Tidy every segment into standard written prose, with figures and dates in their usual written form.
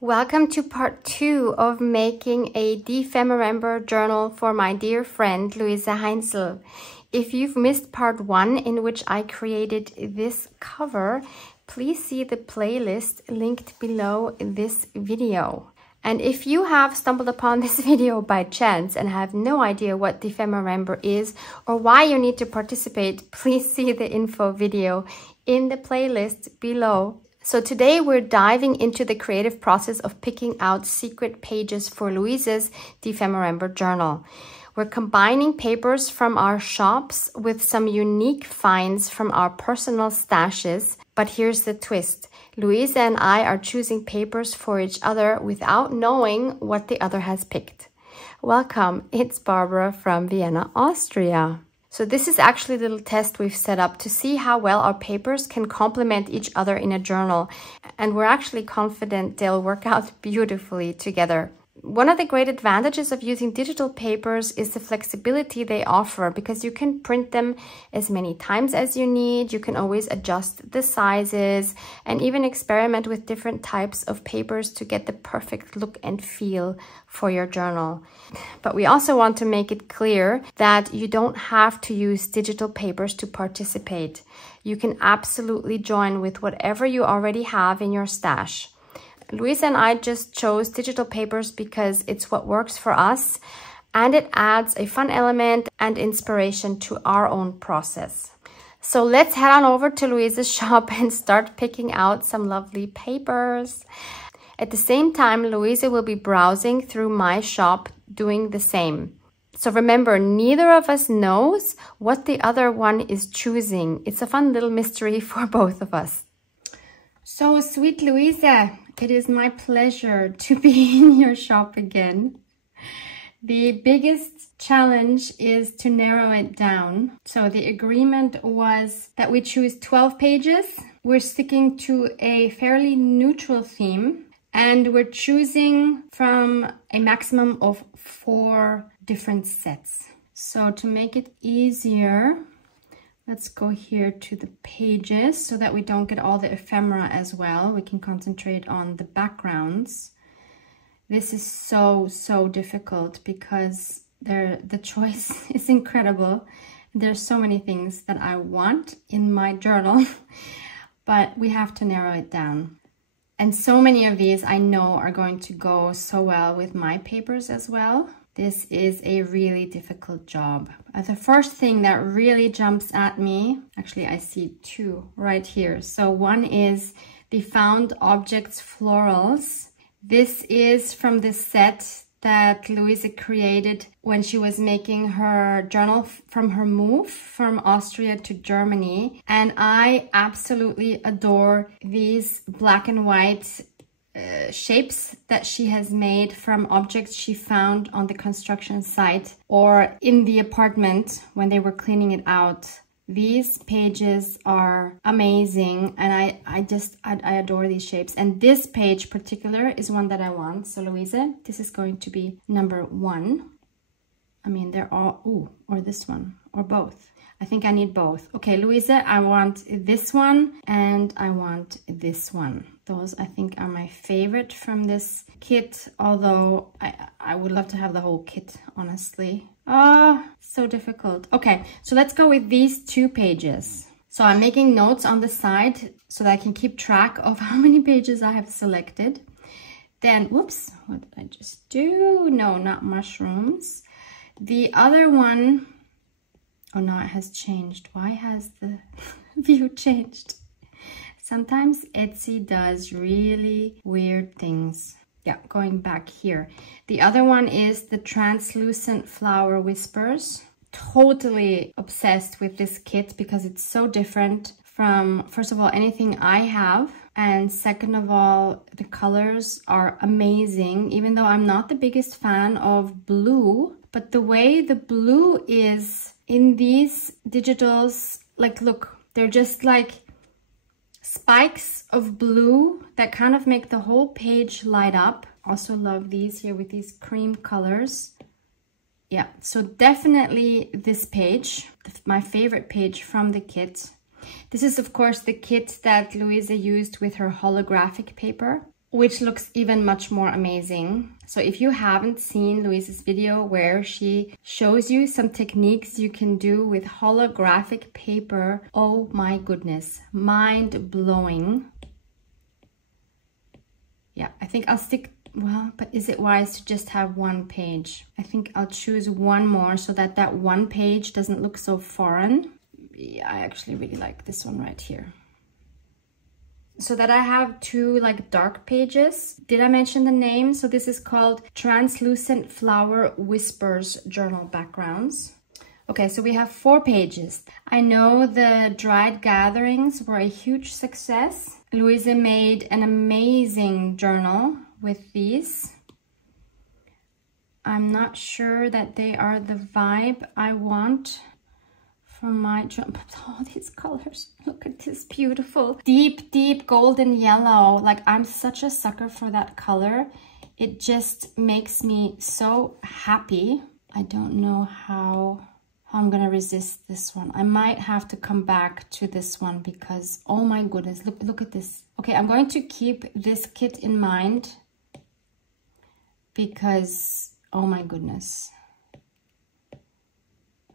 Welcome to part 2 of making a Dephemerember journal for my dear friend Luise Heinzel. If you've missed part 1 in which I created this cover, please see the playlist linked below this video. And if you have stumbled upon this video by chance and have no idea what Dephemerember is or why you need to participate, please see the info video in the playlist below. So today we're diving into the creative process of picking out secret pages for Luise's Dephemerember journal. We're combining papers from our shops with some unique finds from our personal stashes. But here's the twist. Luise and I are choosing papers for each other without knowing what the other has picked. Welcome, it's Barbara from Vienna, Austria. So this is actually a little test we've set up to see how well our papers can complement each other in a journal. And we're actually confident they'll work out beautifully together. One of the great advantages of using digital papers is the flexibility they offer, because you can print them as many times as you need. You can always adjust the sizes and even experiment with different types of papers to get the perfect look and feel for your journal. But we also want to make it clear that you don't have to use digital papers to participate. You can absolutely join with whatever you already have in your stash. Luise and I just chose digital papers because it's what works for us, and it adds a fun element and inspiration to our own process. So let's head on over to Luise's shop and start picking out some lovely papers. At the same time, Luise will be browsing through my shop doing the same. So remember, neither of us knows what the other one is choosing. It's a fun little mystery for both of us. So, sweet Luise, it is my pleasure to be in your shop again. The biggest challenge is to narrow it down. So the agreement was that we choose 12 pages. We're sticking to a fairly neutral theme, and we're choosing from a maximum of 4 different sets. So to make it easier, let's go here to the pages so that we don't get all the ephemera as well. We can concentrate on the backgrounds. This is so difficult because the choice is incredible. There's so many things that I want in my journal, but we have to narrow it down. And so many of these I know are going to go so well with my papers as well. This is a really difficult job. The first thing that really jumps at me, actually I see 2 right here. So one is the Found Objects Florals. This is from the set that Luise created when she was making her journal from her move from Austria to Germany. And I absolutely adore these black and white shapes that she has made from objects she found on the construction site or in the apartment when they were cleaning it out. These pages are amazing, and I adore these shapes. And this page particular is one that I want. So Luise, this is going to be number 1. I mean, they're all, or this one, or both. I think I need both. Okay, Luise, I want this one and I want this one. Those I think are my favorite from this kit, although I would love to have the whole kit, honestly. So difficult. Okay, so let's go with these 2 pages. So I'm making notes on the side so that I can keep track of how many pages I have selected. Then, whoops, what did I just do? No, not mushrooms. The other one, oh no, it has changed. Why has the view changed? Sometimes Etsy does really weird things. Yeah, going back here. The other one is the Translucent Flower Whispers. Totally obsessed with this kit because it's so different from, first of all, anything I have. And second of all, the colors are amazing, even though I'm not the biggest fan of blue. But the way the blue is in these digitals, like, look, they're just like spikes of blue that kind of make the whole page light up. Also love these here with these cream colors. Yeah, so definitely this page, my favorite page from the kit. This is of course the kit that Luise used with her holographic paper. which looks even much more amazing. So if you haven't seen Luise's video where she shows you some techniques you can do with holographic paper, oh my goodness, mind blowing. Yeah, I think I'll stick, well, but is it wise to just have one page? I think I'll choose one more so that that one page doesn't look so foreign. Yeah, I actually really like this one right here. So that I have two like dark pages. Did I mention the name? So this is called Translucent Flower Whispers Journal Backgrounds. Okay, so we have 4 pages. I know the dried gatherings were a huge success. Luise made an amazing journal with these. I'm not sure that they are the vibe I want for my journal, but all these colors, look at this beautiful deep, deep golden yellow. Like, I'm such a sucker for that color. It just makes me so happy. I don't know how I'm gonna resist this one. I might have to come back to this one because, oh my goodness, look at this. Okay, I'm going to keep this kit in mind because, oh my goodness.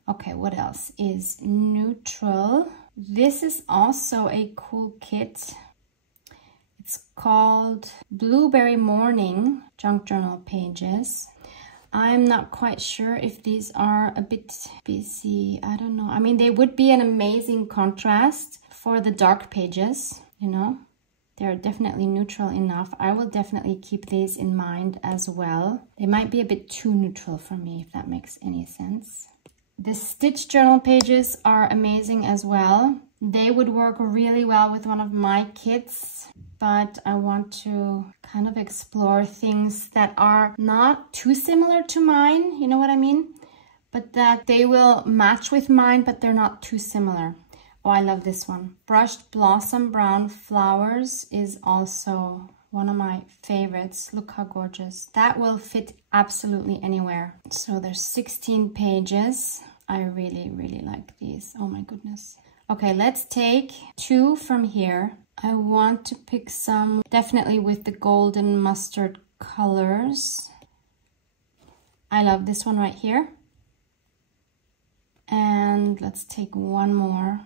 Okay, what else is neutral? This is also a cool kit. It's called Blueberry Morning Junk Journal Pages. I'm not quite sure if these are a bit busy. I don't know. I mean, they would be an amazing contrast for the dark pages, you know. They're definitely neutral enough. I will definitely keep these in mind as well. They might be a bit too neutral for me, if that makes any sense. The stitch journal pages are amazing as well. They would work really well with one of my kits, but I want to kind of explore things that are not too similar to mine, you know what I mean? But that they will match with mine, but they're not too similar. Oh, I love this one. Brushed Blossom Brown Flowers is also one of my favorites. Look how gorgeous. That will fit absolutely anywhere. So there's 16 pages. I really, really like these. Oh my goodness. Okay, let's take 2 from here. I want to pick some definitely with the golden mustard colors. I love this one right here. And let's take one more.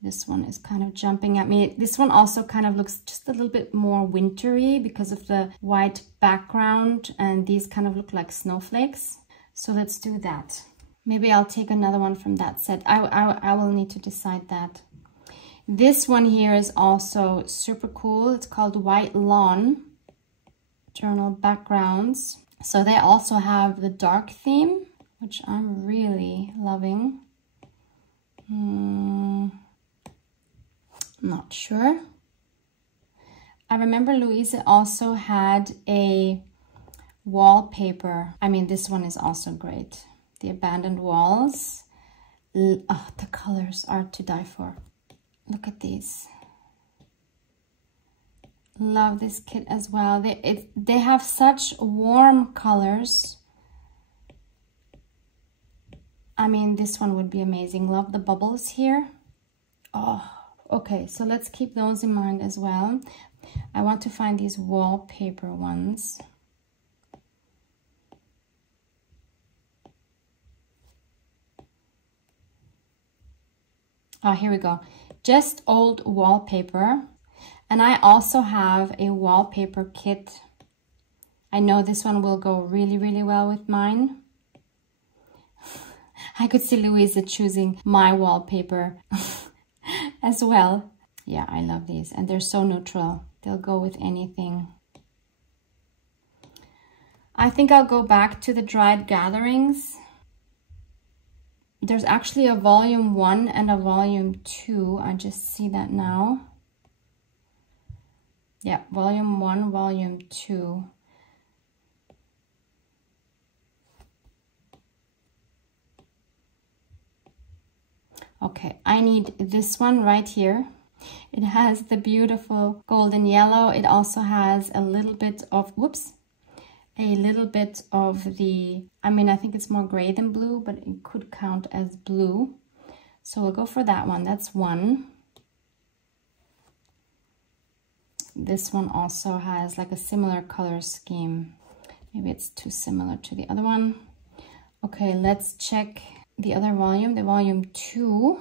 This one is kind of jumping at me. This one also kind of looks just a little bit more wintry because of the white background, and these kind of look like snowflakes. So let's do that. Maybe I'll take another one from that set. I will need to decide that. This one here is also super cool. It's called White Lawn Journal Backgrounds. So they also have the dark theme, which I'm really loving. Not sure. I remember Luise also had a wallpaper. I mean, this one is also great. The Abandoned Walls. Oh, the colors are to die for. Look at these. Love this kit as well. They have such warm colors. I mean, this one would be amazing. Love the bubbles here. Oh, okay. So let's keep those in mind as well. I want to find these wallpaper ones. Oh, here we go. Just old wallpaper. And I also have a wallpaper kit. I know this one will go really, really well with mine. I could see Luise choosing my wallpaper as well. Yeah, I love these. And they're so neutral. They'll go with anything. I think I'll go back to the dried gatherings. There's actually a volume 1 and a volume 2. I just see that now. Yeah, volume 1, volume 2. Okay, I need this one right here. It has the beautiful golden yellow. It also has a little bit of, whoops, a little bit of the, I mean, I think it's more gray than blue, but it could count as blue. So we'll go for that one. That's one. this one also has like a similar color scheme. Maybe it's too similar to the other one. Okay, let's check the other volume, the volume 2.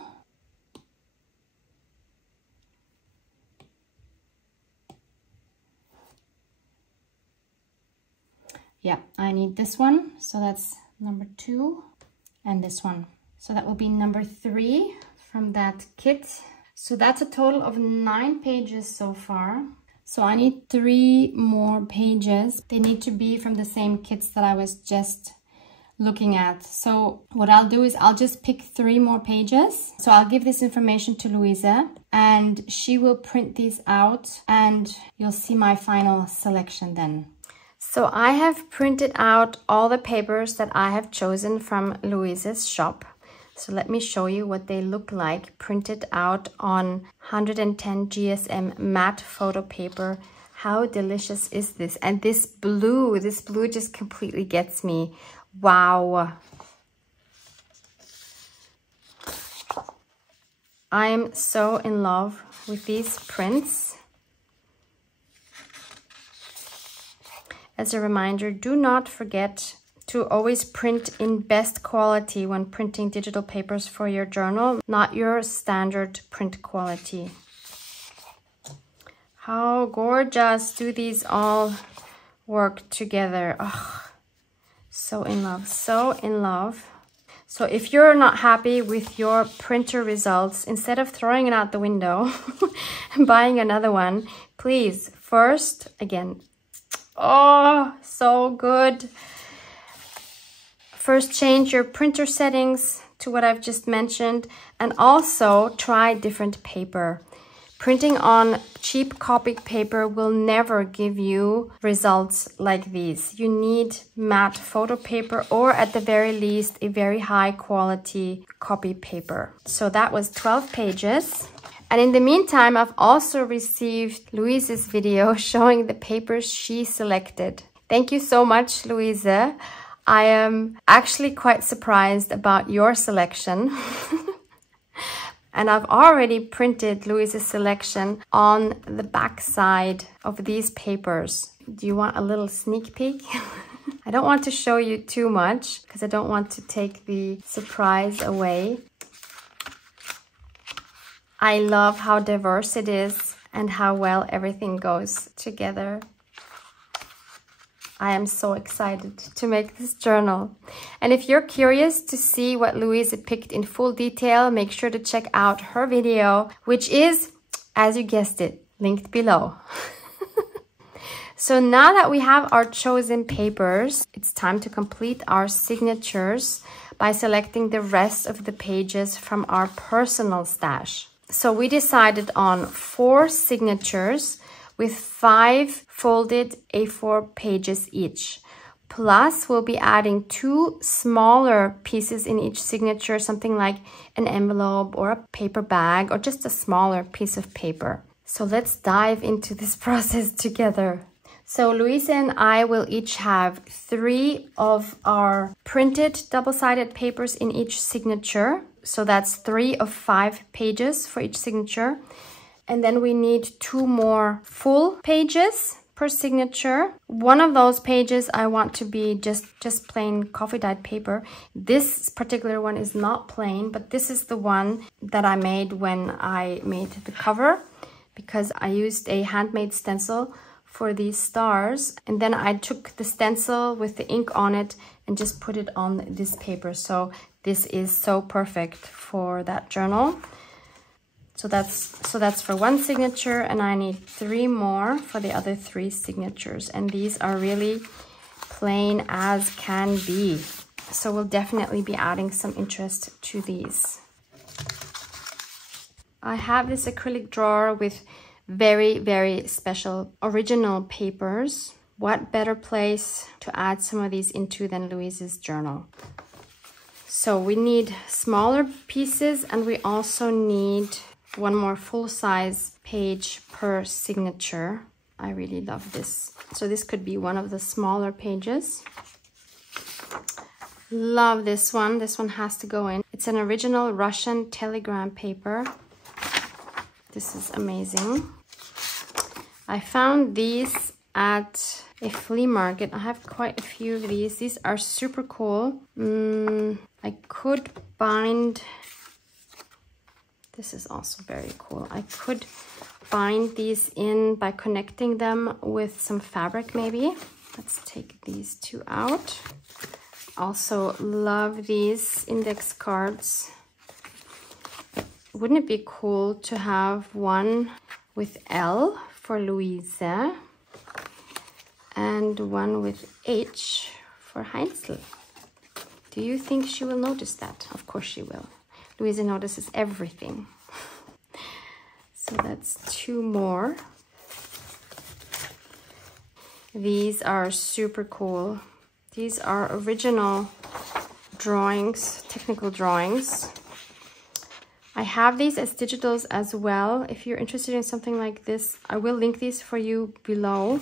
Yeah, I need this one. So that's number 2 and this one. So that will be number 3 from that kit. So that's a total of 9 pages so far. So I need 3 more pages. They need to be from the same kits that I was just looking at. So what I'll do is I'll just pick 3 more pages. So I'll give this information to Luise and she will print these out and you'll see my final selection then. So I have printed out all the papers that I have chosen from Luise's shop. So let me show you what they look like printed out on 110 GSM matte photo paper. How delicious is this? And this blue just completely gets me. Wow. I'm so in love with these prints. As a reminder, do not forget to always print in best quality when printing digital papers for your journal, not your standard print quality. How gorgeous do these all work together? Oh, so in love, so in love. So if you're not happy with your printer results, instead of throwing it out the window and buying another one, please first, again, oh, so good. First, change your printer settings to what I've just mentioned and also try different paper. Printing on cheap copied paper will never give you results like these. You need matte photo paper or at the very least a very high quality copy paper. So that was 12 pages. And in the meantime, I've also received Luise's video showing the papers she selected. Thank you so much, Luise. I am actually quite surprised about your selection. And I've already printed Luise's selection on the back side of these papers. Do you want a little sneak peek? I don't want to show you too much because I don't want to take the surprise away. I love how diverse it is and how well everything goes together. I am so excited to make this journal. And if you're curious to see what Luise picked in full detail, make sure to check out her video, which is, as you guessed it, linked below. So now that we have our chosen papers, it's time to complete our signatures by selecting the rest of the pages from our personal stash. So we decided on 4 signatures with 5 folded A4 pages each. Plus, we'll be adding 2 smaller pieces in each signature, something like an envelope or a paper bag or just a smaller piece of paper. So let's dive into this process together. So Luise and I will each have 3 of our printed double-sided papers in each signature. So that's 3 of 5 pages for each signature. And then we need 2 more full pages per signature. One of those pages I want to be just plain coffee dyed paper. This particular one is not plain, but this is the one that I made when I made the cover because I used a handmade stencil for these stars. And then I took the stencil with the ink on it and just put it on this paper. So this is so perfect for that journal. So that's for 1 signature, and I need 3 more for the other 3 signatures. And these are really plain as can be. So we'll definitely be adding some interest to these. I have this acrylic drawer with very, very special original papers. What better place to add some of these into than Luise's journal? So we need smaller pieces, and we also need 1 more full-size page per signature. I really love this. So this could be one of the smaller pages. Love this one. This one has to go in. It's an original Russian telegram paper. This is amazing. I found these at a flea market. I have quite a few of these. These are super cool. I could bind, this is also very cool. I could bind these in by connecting them with some fabric maybe. Let's take these two out. Also love these index cards. Wouldn't it be cool to have one with L for Luise and one with H for Heinzel? Do you think she will notice that? Of course she will. Luise notices everything. So that's two more. These are super cool. These are original drawings, technical drawings. I have these as digitals as well. If you're interested in something like this, I will link these for you below.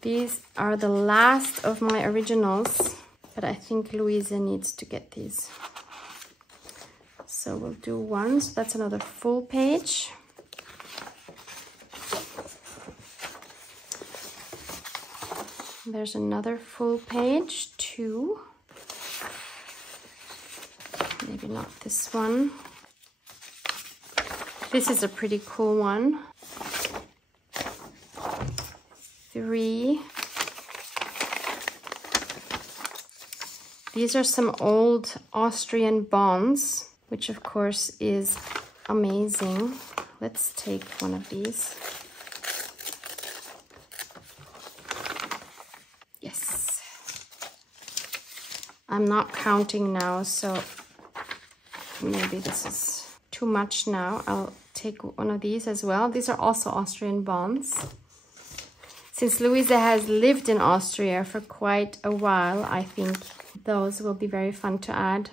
These are the last of my originals, but I think Luise needs to get these. So we'll do one, so that's another full page. There's another full page, two. Maybe not this one. This is a pretty cool one. Three. These are some old Austrian bonds, which of course is amazing. Let's take one of these. Yes. I'm not counting now, so maybe this is too much now. I'll take one of these as well. These are also Austrian bonds. Since Luise has lived in Austria for quite a while, I think those will be very fun to add.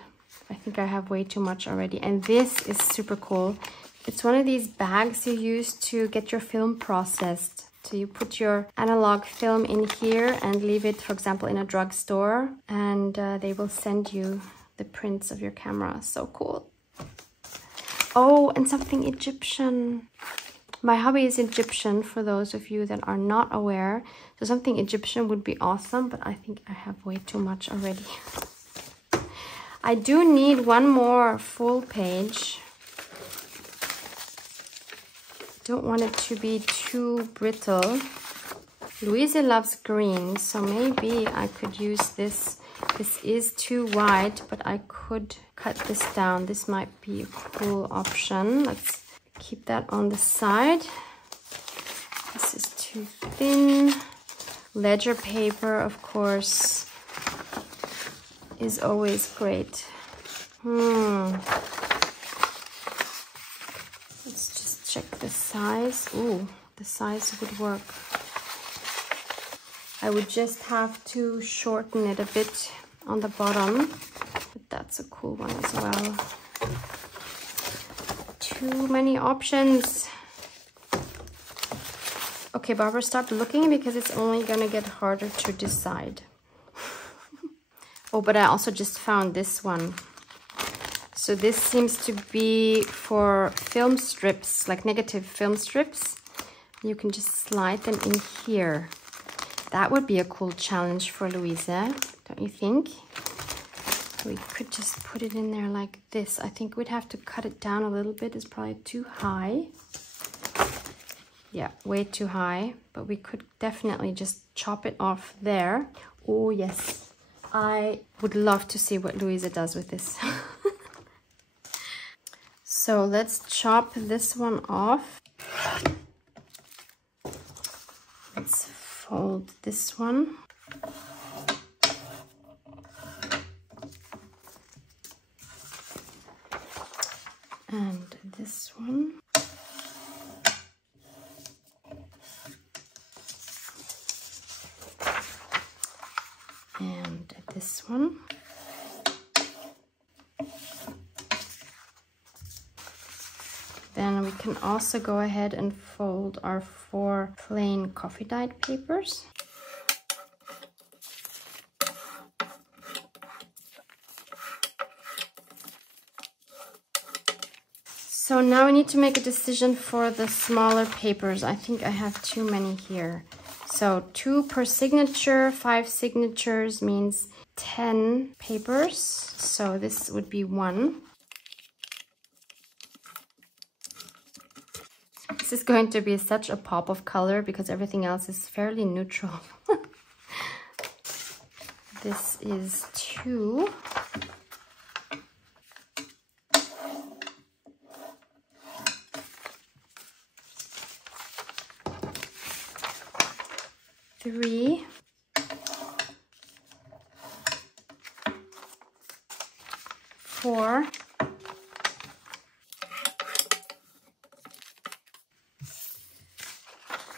I think I have way too much already. And this is super cool. It's one of these bags you use to get your film processed. So you put your analog film in here and leave it, for example, in a drugstore, and they will send you the prints of your camera. So cool. Oh, and something Egyptian. My hubby is Egyptian, for those of you that are not aware. So something Egyptian would be awesome, but I think I have way too much already. I do need one more full page. Don't want it to be too brittle. Luise loves green, so maybe I could use this. This is too wide, but I could cut this down. This might be a cool option. Let's keep that on the side. This is too thin. Ledger paper, of course, is always great. Let's just check the size. Ooh, the size would work. I would just have to shorten it a bit on the bottom, but that's a cool one as well. Too many options. Okay, Barbara, stop looking because it's only gonna get harder to decide. Oh, but I also just found this one. So this seems to be for film strips, like negative film strips. You can just slide them in here. That would be a cool challenge for Luise, don't you think? We could just put it in there like this. I think we'd have to cut it down a little bit. It's probably too high. Yeah, way too high. But we could definitely just chop it off there. Oh, yes. I would love to see what Luise does with this. So let's chop this one off. Let's fold this one. And this one. And this one. Then we can also go ahead and fold our 4 plain coffee dyed papers. So now we need to make a decision for the smaller papers. I think I have too many here. So 2 per signature, 5 signatures means 10 papers. So this would be 1. This is going to be such a pop of color because everything else is fairly neutral. This is 2. Three, 4,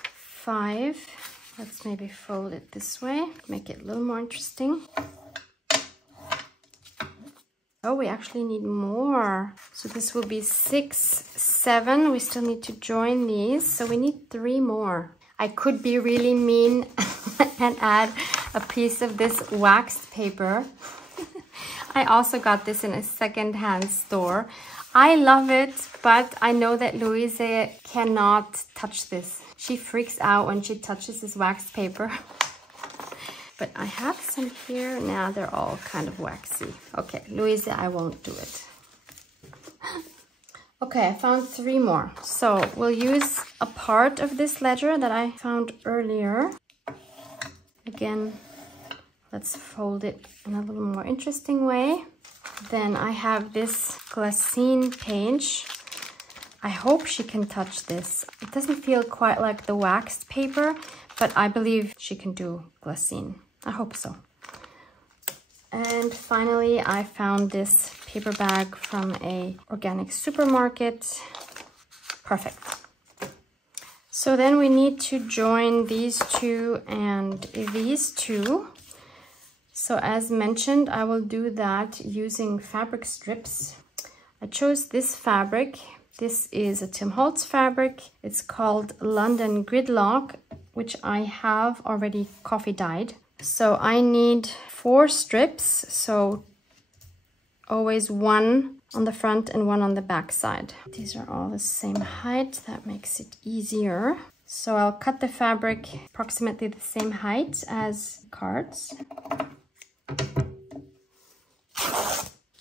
5. Let's maybe fold it this way, make it a little more interesting. Oh, we actually need more. So this will be 6, 7. We still need to join these, so we need 3 more. I could be really mean and add a piece of this waxed paper. I also got this in a second-hand store. I love it, but I know that Luise cannot touch this. She freaks out when she touches this waxed paper. But I have some here. Now they're all kind of waxy. Okay, Luise, I won't do it. Okay, I found 3 more. So we'll use a part of this ledger that I found earlier. Again, let's fold it in a little more interesting way. Then I have this glassine page. I hope she can touch this. It doesn't feel quite like the waxed paper, but I believe she can do glassine. I hope so. And finally, I found this paper bag from a organic supermarket. Perfect. So then we need to join these 2 and these 2. So as mentioned, I will do that using fabric strips. I chose this fabric. This is a Tim Holtz fabric. It's called London Gridlock, which I have already coffee dyed. So I need 4 strips, so always 1 on the front and 1 on the back side. These are all the same height, that makes it easier. So I'll cut the fabric approximately the same height as cards.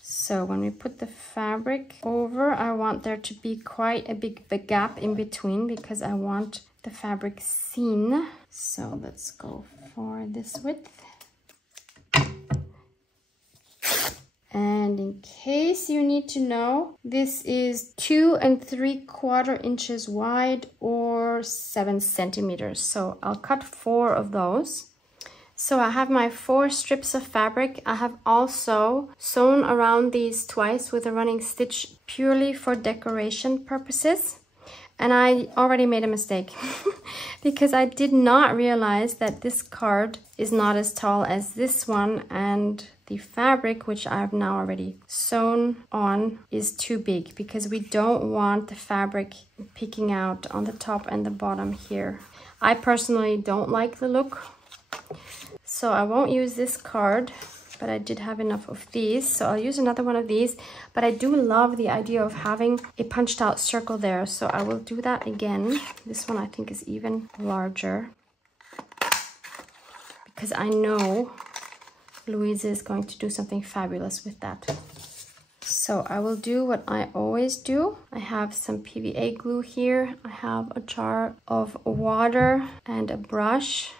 So when we put the fabric over, I want there to be quite a big gap in between because I want the fabric seen. So let's go for this width. And in case you need to know, this is 2 3/4 inches wide or 7 centimeters. So I'll cut 4 of those. So I have my 4 strips of fabric. I have also sewn around these twice with a running stitch purely for decoration purposes. And I already made a mistake because I did not realize that this card is not as tall as this one, and the fabric, which I've now already sewn on, is too big because we don't want the fabric peeking out on the top and the bottom here. I personally don't like the look, so I won't use this card, but I did have enough of these, so I'll use another one of these. But I do love the idea of having a punched out circle there, so I will do that again. This one I think is even larger because I know Luise is going to do something fabulous with that. So I will do what I always do. I have some PVA glue here. I have a jar of water and a brush.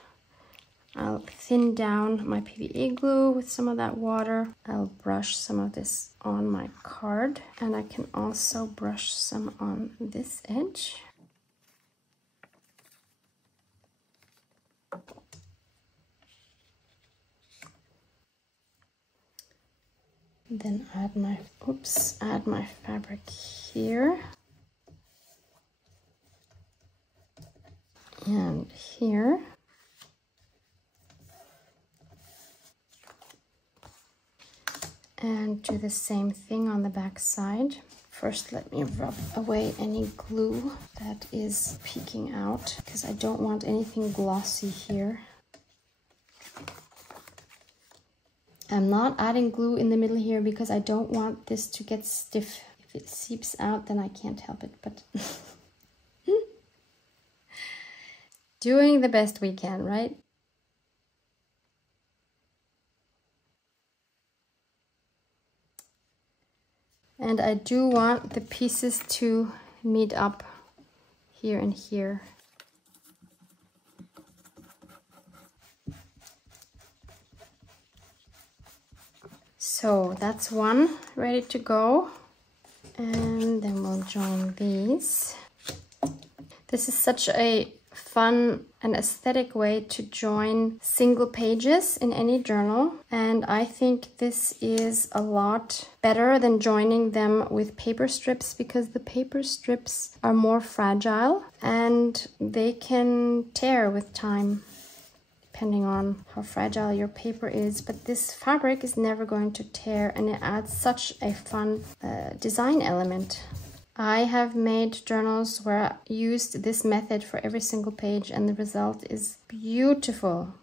I'll thin down my PVA glue with some of that water. I'll brush some of this on my card, and I can also brush some on this edge. Then add my fabric here and here. And do the same thing on the back side. First, let me rub away any glue that is peeking out because I don't want anything glossy here. I'm not adding glue in the middle here because I don't want this to get stiff. If If it seeps out, then I can't help it, but doing the best we can, right? And I do want the pieces to meet up here and here. So that's one ready to go. And then we'll join these. This is such a fun and aesthetic way to join single pages in any journal. And I think this is a lot better than joining them with paper strips, because the paper strips are more fragile and they can tear with time, depending on how fragile your paper is. But this fabric is never going to tear, and it adds such a fun design element. I have made journals where I used this method for every single page, and the result is beautiful.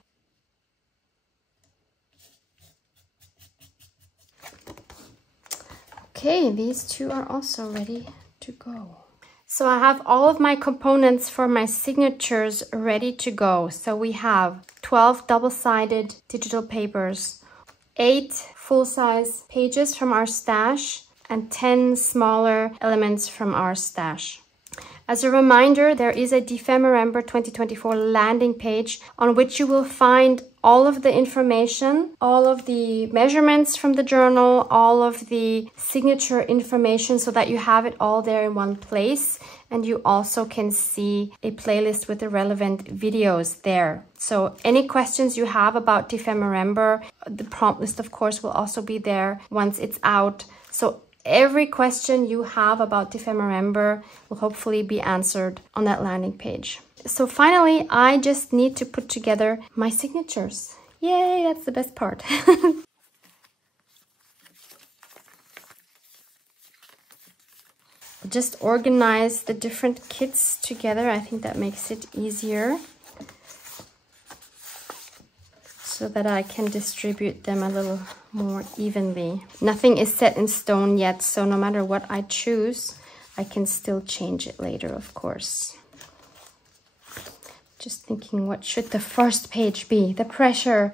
Okay, these two are also ready to go. So I have all of my components for my signatures ready to go. So we have 12 double-sided digital papers, 8 full-size pages from our stash, and 10 smaller elements from our stash. As a reminder, there is a Dephemerember 2024 landing page on which you will find all of the information, all of the measurements from the journal, all of the signature information, so that you have it all there in one place. And you also can see a playlist with the relevant videos there. So any questions you have about Dephemerember, the prompt list, of course, will also be there once it's out. So every question you have about Dephemerember will hopefully be answered on that landing page. So finally, I just need to put together my signatures. Yay, that's the best part. Just organize the different kits together. I think that makes it easier, so that I can distribute them a little more evenly. Nothing is set in stone yet, so no matter what I choose, I can still change it later, of course. Just thinking, what should the first page be? The pressure.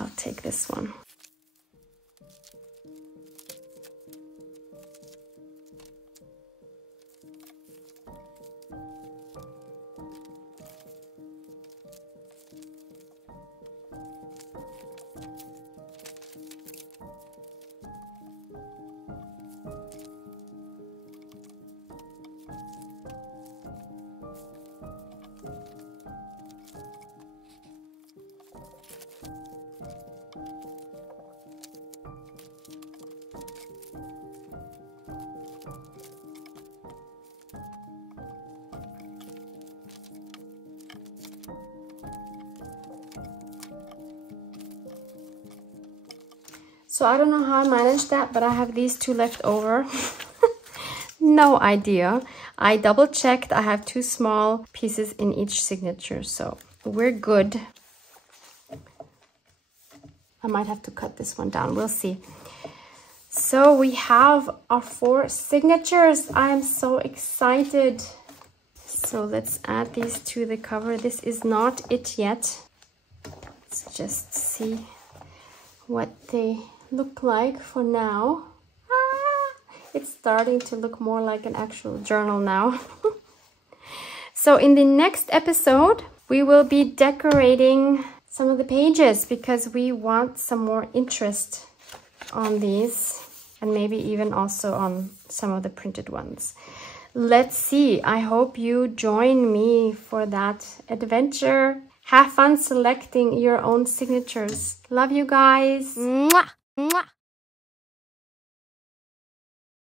I'll take this one. So I don't know how I managed that, but I have these two left over. No idea. I double checked. I have 2 small pieces in each signature, so we're good. I might have to cut this one down. We'll see. So we have our 4 signatures. I am so excited. So let's add these to the cover. This is not it yet. Let's just see what they look like for now. It's starting to look more like an actual journal now. So in the next episode, we will be decorating some of the pages, because we want some more interest on these, and maybe even also on some of the printed ones. Let's see. I hope you join me for that adventure. Have fun selecting your own signatures. Love you guys. Mwah! Mwah!